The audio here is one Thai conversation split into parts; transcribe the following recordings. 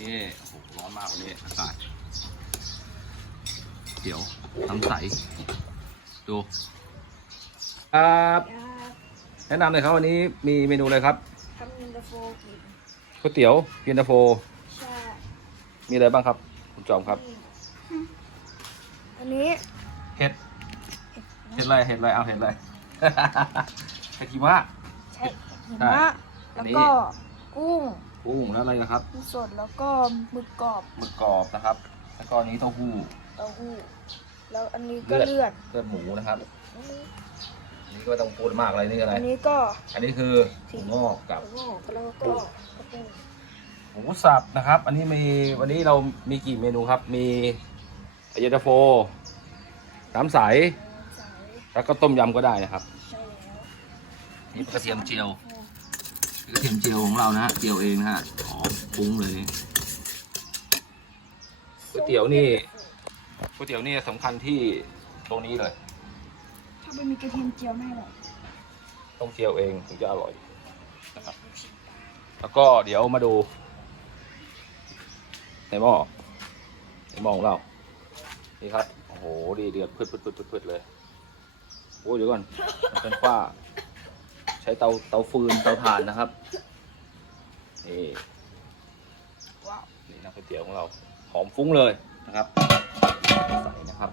นี่โอ้โหร้อนมากวันนี้อากาศเดี๋ยวน้ำใส ดูครับครับแนะนำเลยครับวันนี้มีเมนูอะไรครับทำเย็นตาโฟกินก๋วยเตี๋ยวเย็นตาโฟ ใช่มีอะไรบ้างครับ คุณจอมครับ อันนี้เห็ด เห็ดอะไรเห็ดอะไรเอาเห็ดอะไร เห็ดหิมะใช่หิใช่มะอัแล้นวนี้ก็กุ้ง กุ้งแล้วอะไรนะครับมีสดแล้วก็หมึกกรอบหมึกกรอบนะครับ แล้วก็อันนี้เต้าหู้เต้าหู้แล้วอันนี้ก็เลืเลืออดดเลือดหมูนะครับ อันนี้ก็ไม่ต้องพูดมากอะไรนี่อะไร อันนี้ก็ อันนี้คือถั่วงอกกับถั่วงอกแล้วก็กระปุกหมูสับนะครับ อันนี้มีวันนี้เรามีกี่เมนูครับ มีเย็นตาโฟ น้ำใสใส่แล้วก็ต้มยำก็ได้นะครับใช่แล้วนี่กระเทียมเจียว กระเทียมเจียวของเรานะฮะเจียวเองนะฮะหอมฟุ้งเลยนี่ก๋วยเตี๋ยวนี่ก๋วยเตี๋ยวนี่สำคัญที่ตรงนี้เลย ถ้าไม่มีกระเทียมเจียวไม่อร่อยต้องเจียวเองถึงจะอร่อยนะครับ แล้วก็เดี๋ยวมาดู ในหม้อในหม้อของเรา นี่ครับ โอ้โหดีเดือดพืดพืดพืดพืดพืดเลย โอ้ยเดี๋ยวก่อน มันเป็นฝ้าใช้เตาเตาฟืนเตาถ่านนะครับนี่ว้าวนี่น้ำก๋วยเตี๋ยวของเราหอมฟุ้งเลยนะครับใส่นะครับ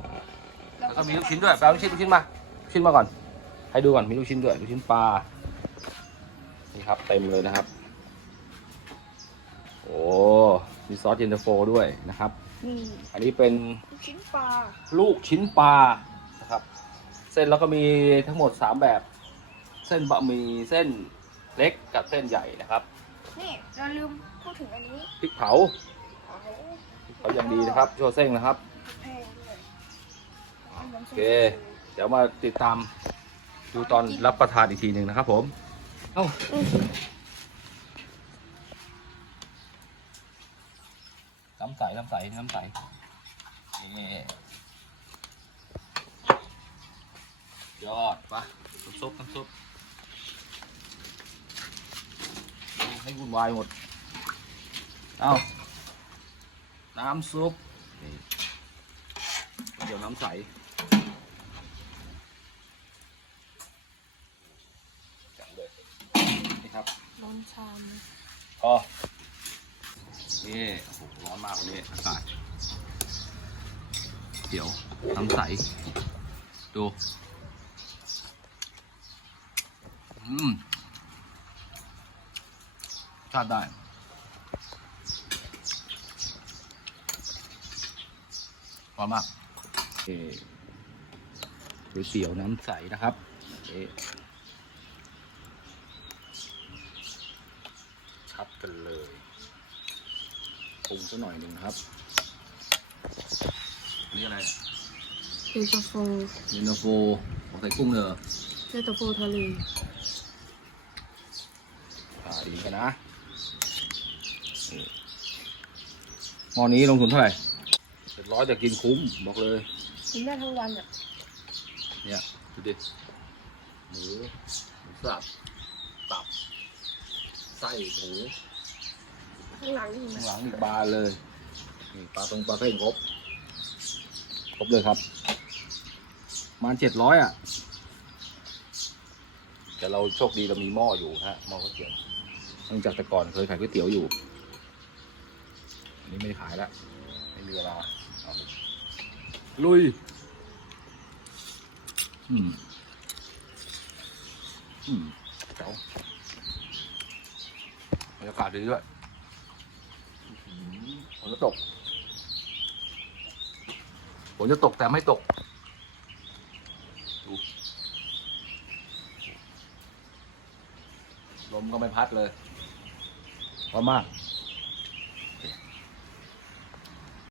แล้วก็มีลูกชิ้นด้วยแปลลูกชิ้นลูกชิ้นมาลูกชิ้นมาก่อน ให้ดูก่อนมีลูกชิ้นด้วยลูกชิ้นปลานี่ครับเต็มเลยนะครับ โอ้มีซอสเย็นตาโฟด้วยนะครับนี่อันนี้เป็นลูกชิ้นปลาลูกชิ้นปลานะครับ เส้นแล้วก็มีทั้งหมด 3 แบบ เส้นบะหมี่เส้นเล็กกับเส้นใหญ่นะครับนี่เราลืมพูดถึงอันนี้พริกเผาโอ้โหเขาอย่างดีนะครับโชว์เส้นนะครับแพงเลยโอเค เดี๋ยวมาติดตามดูตอนรับประทานอีกทีหนึ่งนะครับผมเอ้าน้ำใสน้ำใสน้ำใสนี่ยอดปะน้ำซุปน้ำซุป ให้ วุ่นวายหมด เอ้าน้ำซุปนี่เดี๋ยวน้ำใสจังเลยนี่ครับร้อนชามพอนี่โอ้โหร้อนมากวันนี้อากาศเดี๋ยวน้ำใส ดู อืม ชาติได้ พอมากเอ่ก๋วยเตี๋ยวน้ำใสนะครับเอ๊ะชัดกันเลยปรุงสักหน่อยหนึ่งนะครับนี่อะไรเย็นตาโฟเย็นตาโฟผมใส่กุ้งเนอะเย็นตาโฟทะเล อ่าดีกันนะ หม้อนี้ลงทุนเท่าไหร่เจ็ดร้อยจะกินคุ้มบอกเลย กินได้ทั้งวันอะเนี่ยดูดิหมูหมูสับตับไส้หมูข้างหลังนี่ข้างหลังอีกบานเลยนี่ปลาตรงปลาเส้นครบครบเลยครับประมาณเจ็ดร้อยอะ แต่เราโชคดีเรามีหม้ออยู่ฮะหม้อก๋วยเตี๋ยวเนื่องจากแต่ก่อนเคยขายก๋วยเตี๋ยวอยู่ อันนี้ไม่ได้ขายแล้วไม่มีเวลาเอาเลยลุย อืม อืมเจ๋วบรรยากาศดีด้วยอื้อหือฝนจะตกฝนจะตกแต่ไม่ตกดูลมก็ไม่พัดเลยพอมาก